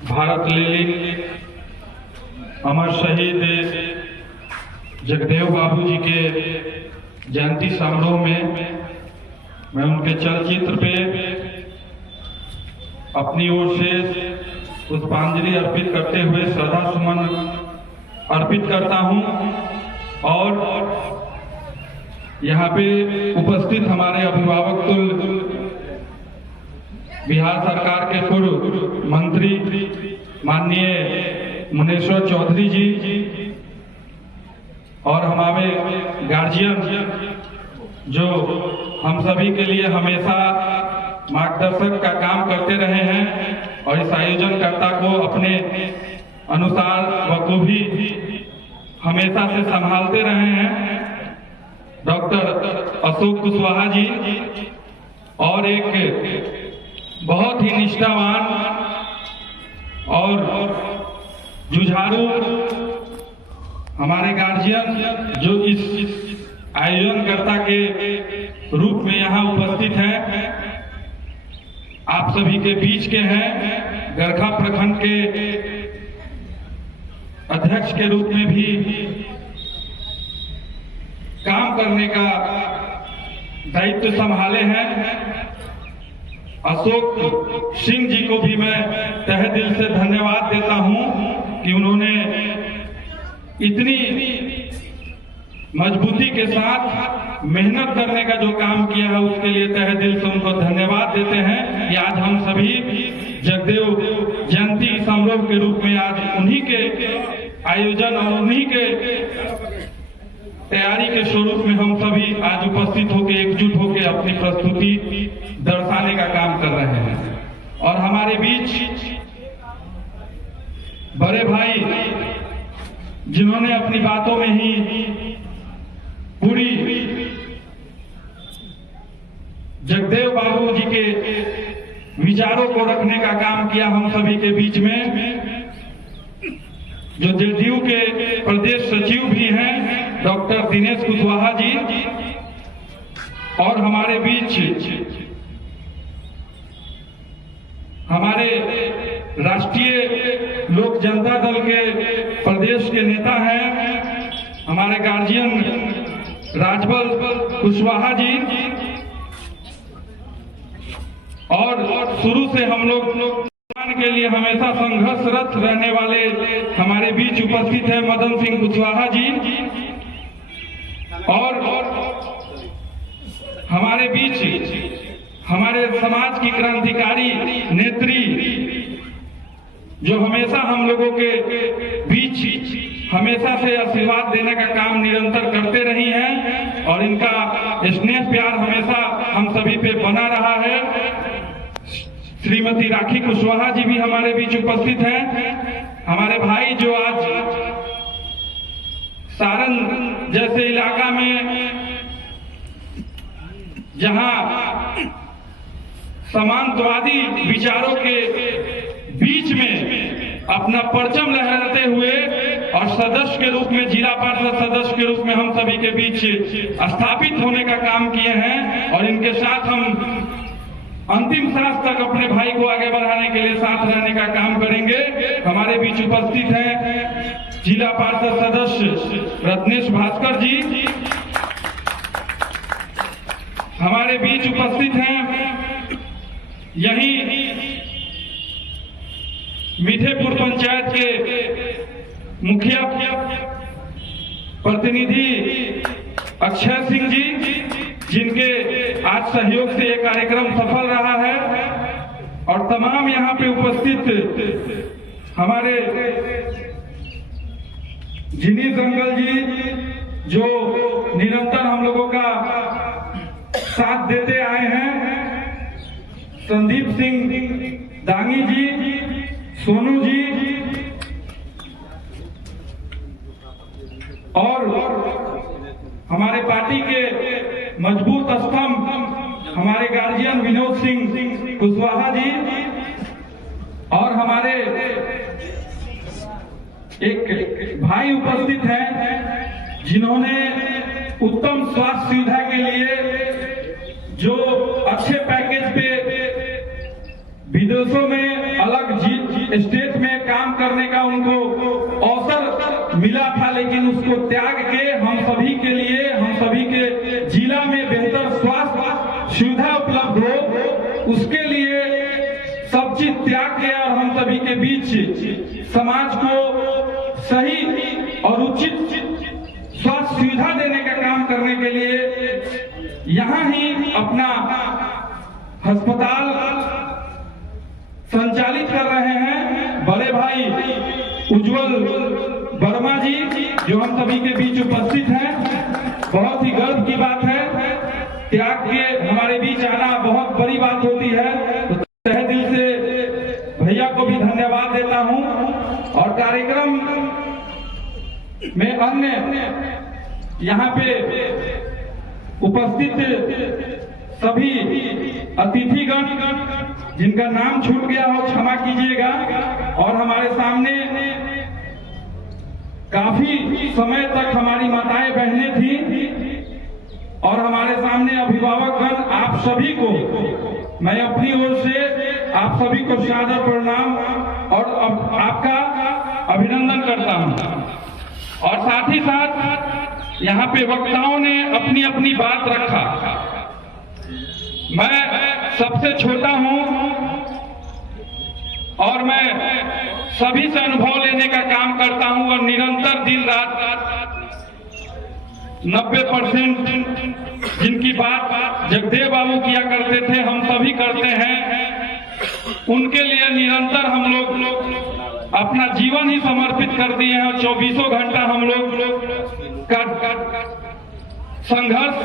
भारत लेली अमर शहीद जगदेव बाबू जी के जयंती समारोह में मैं उनके चलचित्र पे अपनी ओर से पुष्पांजलि अर्पित करते हुए श्रद्धा सुमन अर्पित करता हूं। और यहाँ पे उपस्थित हमारे अभिभावक तुल्य बिहार सरकार के पूर्व मंत्री माननीय मुनेश्वर चौधरी जी और हमारे गार्जियन जो हम सभी के लिए हमेशा मार्गदर्शक का काम करते रहे हैं और इस आयोजनकर्ता को अपने अनुसार बखूबी हमेशा से संभालते रहे हैं, डॉक्टर अशोक कुशवाहा जी। और एक बहुत ही निष्ठावान और जुझारू हमारे गार्जियन जो इस आयोजनकर्ता के रूप में यहाँ उपस्थित हैं, आप सभी के बीच के हैं। गरखा प्रखंड के अध्यक्ष के रूप में भी काम करने का दायित्व संभाले हैं। अशोक सिंह जी को भी मैं तहे दिल से धन्यवाद देता हूं कि उन्होंने इतनी मजबूती के साथ मेहनत करने का जो काम किया है उसके लिए तहे दिल से उनको धन्यवाद देते हैं कि आज हम सभी जगदेव जयंती समारोह के रूप में आज उन्हीं के आयोजन और उन्हीं के तैयारी के स्वरूप में हम सभी आज उपस्थित होकर एकजुट होकर अपनी प्रस्तुति दर्शाने का काम कर रहे हैं। और हमारे बीच बड़े भाई जिन्होंने अपनी बातों में ही पूरी जगदेव बाबू जी के विचारों को रखने का काम किया हम सभी के बीच में, जो जेडीयू के प्रदेश सचिव भी हैं डॉक्टर दिनेश कुशवाहा जी, और हमारे बीच हमारे राष्ट्रीय लोक जनता दल के प्रदेश के नेता हैं हमारे गार्जियन राजबल कुशवाहा जी। और शुरू से हम लोग के लिए हमेशा संघर्षरत रहने वाले हमारे बीच उपस्थित है मदन सिंह कुशवाहा जी। और हमारे बीच हमारे समाज की क्रांतिकारी नेत्री जो हमेशा हम लोगों के बीच हमेशा से आशीर्वाद देने का काम निरंतर करते रही हैं और इनका स्नेह प्यार हमेशा हम सभी पे बना रहा है। श्रीमती राखी कुशवाहा जी भी हमारे बीच उपस्थित हैं। हमारे भाई जो आज सारण जैसे इलाका में जहां समांतवादी विचारों के बीच में अपना परचम लहराते हुए और सदस्य के रूप में जिला पार्षद सदस्य के रूप में हम सभी के बीच स्थापित होने का काम किए हैं। और इनके साथ हम अंतिम सांस तक अपने भाई को आगे बढ़ाने के लिए साथ रहने का काम करेंगे। हमारे बीच उपस्थित हैं जिला पार्षद सदस्य रत्नेश भास्कर जी, हमारे बीच उपस्थित हैं यही मीठेपुर पंचायत के मुखिया प्रतिनिधि अक्षय सिंह जी, जिनके आज सहयोग से ये कार्यक्रम सफल रहा है। और तमाम यहाँ पे उपस्थित हमारे जिनी जंगल जी जो निरंतर हम लोगों का साथ देते आए हैं, संदीप सिंह दांगी जी, सोनू जी, और हमारे पार्टी के मजबूत स्तंभ हमारे गार्जियन विनोद सिंह कुशवाहा जी, और हमारे एक भाई उपस्थित हैं जिन्होंने उत्तम स्वास्थ्य सुविधा के लिए जो अच्छे पैकेज पे विदेशों में अलग स्टेट में काम करने का उनको अवसर मिला था, लेकिन उसको त्याग के हम सभी के लिए, हम सभी के जिला में बेहतर स्वास्थ्य सुविधा उपलब्ध हो, उसके लिए सब चीज त्याग के और हम सभी के बीच समाज को सही और उचित स्वास्थ्य सुविधा देने का काम करने के लिए यहाँ ही अपना अस्पताल संचालित कर रहे हैं बड़े भाई उज्जवल वर्मा जी, जो हम सभी के बीच उपस्थित हैं। बहुत ही गर्व की बात है, त्याग के हमारे बीच आना बहुत बड़ी बात होती है। तो तहे दिल से भैया को भी धन्यवाद देता हूं। और कार्यक्रम में अन्य यहाँ पे उपस्थित सभी अतिथिगण जिनका नाम छूट गया हो क्षमा कीजिएगा, और हमारे सामने काफी समय तक हमारी माताएं बहनें थी और हमारे सामने अभिभावकगण, आप सभी को मैं अपनी ओर से आप सभी को सादर प्रणाम और आपका अभिनंदन करता हूं। और साथ ही साथ यहाँ पे वक्ताओं ने अपनी अपनी बात रखा। मैं सबसे छोटा हूं और मैं सभी से अनुभव लेने का काम करता हूं और निरंतर दिन रात 90% जिनकी बात जगदेव बाबू किया करते थे, हम सभी करते हैं। उनके लिए निरंतर हम लोग अपना जीवन ही समर्पित कर दिए हैं और 24 घंटा हम लोग का संघर्ष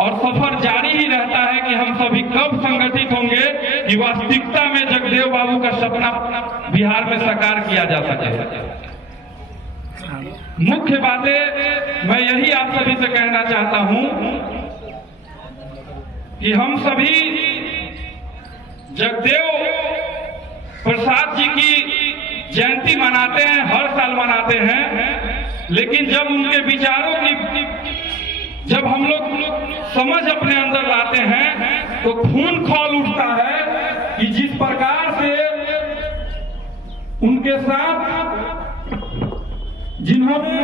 और सफर जारी ही रहता है कि हम सभी कब संगठित होंगे कि वास्तविकता में जगदेव बाबू का सपना बिहार में साकार किया जा सके। मुख्य बातें मैं यही आप सभी से कहना चाहता हूं कि हम सभी जगदेव प्रसाद जी की जयंती मनाते हैं, हर साल मनाते हैं, लेकिन जब उनके विचारों की जब हम लोग समझ अपने अंदर लाते हैं तो खून खौल उठता है कि जिस प्रकार से उनके साथ जिन्होंने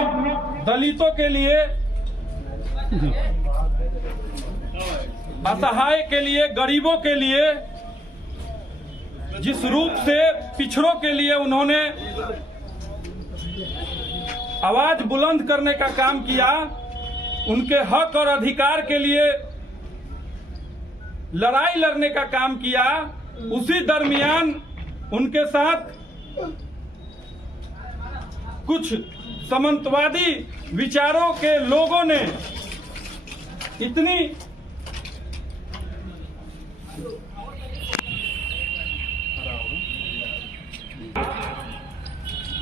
दलितों के लिए, असहाय के लिए, गरीबों के लिए, जिस रूप से पिछड़ों के लिए उन्होंने आवाज बुलंद करने का काम किया, उनके हक और अधिकार के लिए लड़ाई लड़ने का काम किया, उसी दरमियान उनके साथ कुछ सामंतवादी विचारों के लोगों ने इतनी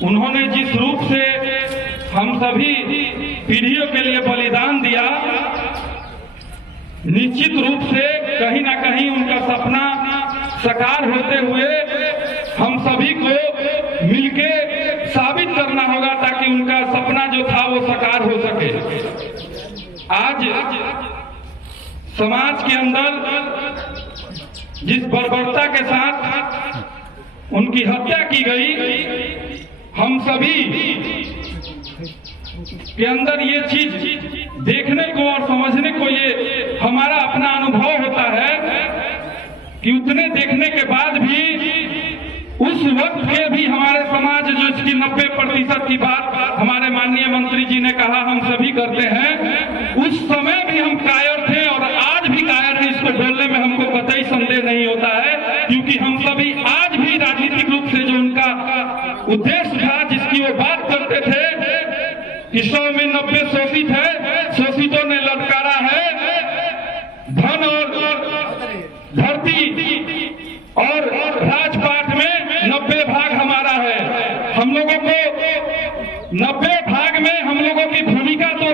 उन्होंने जिस रूप से हम सभी पीढ़ियों के लिए बलिदान दिया, निश्चित रूप से कहीं ना कहीं उनका सपना साकार होते हुए हम सभी को मिलके साबित करना होगा ताकि उनका सपना जो था वो साकार हो सके। आज समाज के अंदर जिस बर्बरता के साथ उनकी हत्या की गई, हम सभी के अंदर ये चीज देखने को और समझने को, ये हमारा अपना अनुभव होता है कि उतने देखने के बाद भी उस वक्त के भी हमारे समाज जो इसकी 90% की बात हमारे माननीय मंत्री जी ने कहा हम सभी करते हैं, उस समय भी हम कायर थे और आज भी कायर हैं। इसको बोलने में हमको कतई संदेह नहीं होता है, क्योंकि हम सभी आज भी राजनीतिक रूप से जो उनका उद्देश्य था, जिसकी वो बात करते थे कि 100 में 90 शोषित है, शोषितों ने ललकारा है, धन और धरती और राजपाट में 90 भाग हमारा है। हम लोगों को 90 भाग में हम लोगों की भूमिका तो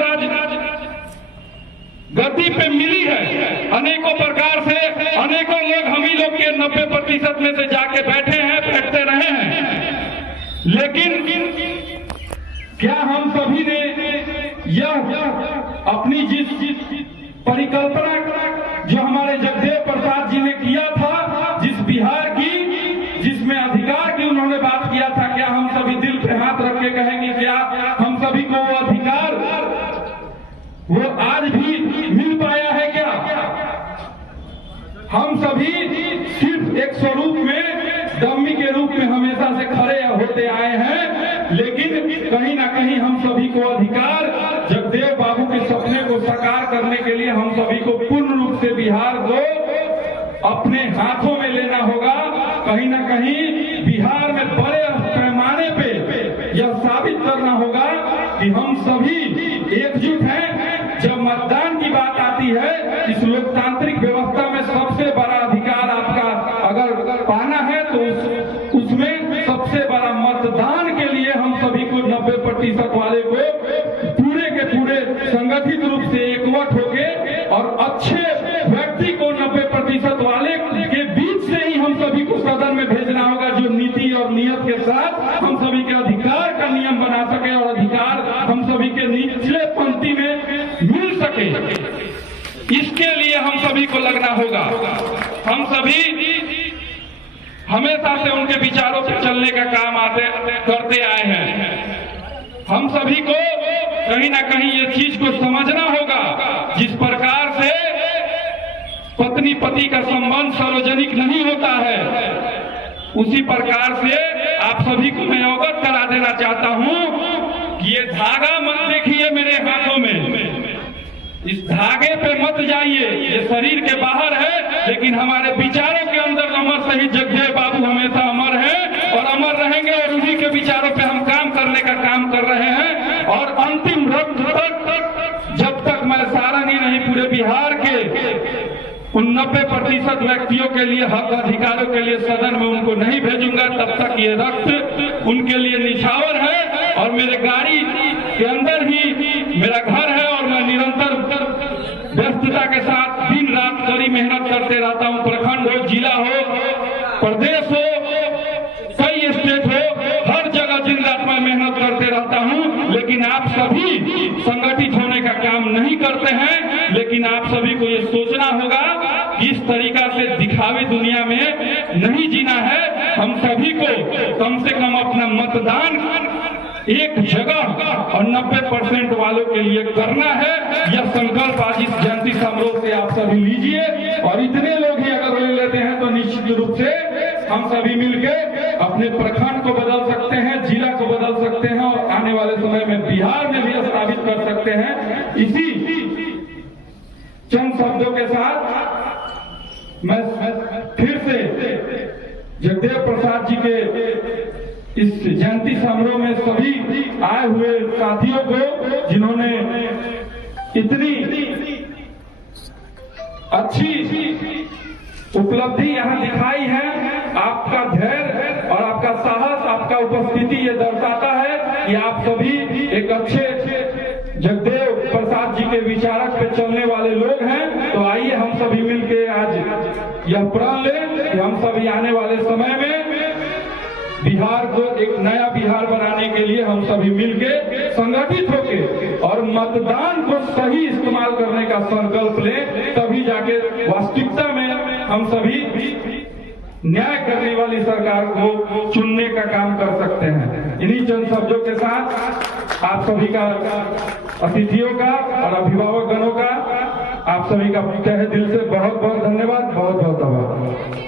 गति पे मिली है। अनेकों प्रकार से अनेकों लोग हम ही लोग के 90% में से जाके बैठे हैं, बैठते रहे हैं, लेकिन क्या हम सभी ने यह अपनी जिस परिकल्पना जो हमारे जगदेव प्रसाद जी ने किया था, जिस बिहार की, जिसमें अधिकार की उन्होंने बात की वो आज भी मिल पाया है क्या? हम सभी सिर्फ एक स्वरूप में, डम्मी के रूप में हमेशा से खड़े होते आए हैं, लेकिन कहीं ना कहीं हम सभी को अधिकार, जगदेव बाबू के सपने को साकार करने के लिए हम सभी को पूर्ण रूप से बिहार को अपने हाथों में लेना होगा। कहीं ना कहीं बिहार में बड़े पैमाने पे यह साबित करना होगा कि हम सभी एकजुट हैं। जब मतदान की बात आती है, इस लोकतांत्रिक व्यवस्था में सबसे बड़ा अधिकार आपका अगर पाना है तो उसमें सबसे बड़ा मतदान के लिए हम सभी को 90% वाले को पूरे के पूरे संगठित रूप से एकवट होके और अच्छे व्यक्ति को 90% वाले के बीच से ही हम सभी को सदन में भेजना होगा, जो नीति और नियत के साथ हम सभी के अधिकार का नियम बना सके और अधिकार हम सभी के निचले पंक्ति में मिल सके। इसके लिए हम सभी को लगना होगा। हम सभी हमेशा से उनके विचारों पर चलने का काम करते आए हैं। हम सभी को कहीं ना कहीं ये चीज को समझना होगा, जिस प्रकार से पत्नी पति का संबंध सार्वजनिक नहीं होता है, उसी प्रकार से आप सभी को मैं अवगत करा देना चाहता हूं कि ये धागा मत देखिए मेरे हाथों में, इस धागे पे मत जाइए। ये शरीर के बाहर है, लेकिन हमारे विचारों के अंदर अमर शहीद जगदेव बाबू हमेशा अमर है और अमर रहेंगे, और उन्हीं के विचारों पे हम काम करने का काम कर रहे हैं। और अंतिम रक्त तक जब तक मैं सारंगी नहीं पूरे बिहार के उन 90% व्यक्तियों के लिए, हक अधिकारों के लिए सदन में उनको नहीं भेजूंगा, तब तक ये रक्त उनके लिए निछावर है। और मेरे गाड़ी के अंदर ही मेरा घर है और मैं निरंतर व्यस्तता के साथ दिन रात कड़ी मेहनत करते रहता हूं। प्रखंड हो, जिला हो, प्रदेश हो, कई स्टेट हो, हर जगह दिन रात में मेहनत करते रहता हूं। लेकिन आप सभी संगठित होने का काम नहीं करते हैं। लेकिन आप सभी को ये सोचना होगा कि इस तरीका से दिखावी दुनिया में नहीं जीना है। हम सभी को कम से कम अपना मतदान एक जगह और 90% वालों के लिए करना है। यह संकल्प आज इस जयंती समारोह से आप सभी लीजिए, और इतने लोग ही अगर ले लेते हैं तो निश्चित रूप से हम सभी मिलकर अपने प्रखंड को बदल सकते हैं, जिला को बदल सकते हैं, और आने वाले समय में बिहार में भी स्थापित कर सकते हैं। इसी चंद शब्दों के साथ मैं फिर से जगदेव प्रसाद जी के इस जयंती समारोह में सभी आए हुए साथियों को, जिन्होंने इतनी अच्छी उपलब्धि यहाँ दिखाई है, आपका धैर्य और आपका साहस, आपका उपस्थिति ये दर्शाता है कि आप सभी एक अच्छे जगदेव प्रसाद जी के विचारक पे चलने वाले लोग हैं। तो आइए हम सभी मिलके आज यह प्रण लें कि हम सभी आने वाले समय में बिहार को एक नया बिहार बनाने के लिए हम सभी मिलके संगठित होके और मतदान को सही इस्तेमाल करने का संकल्प लें, तभी जाके वास्तविकता में हम सभी न्याय करने वाली सरकार को चुनने का काम कर सकते हैं। इन्हीं चंद शब्दों के साथ आप सभी का, अतिथियों का और अभिभावक गणों का, आप सभी का तहे दिल से बहुत बहुत धन्यवाद, बहुत बहुत आभार।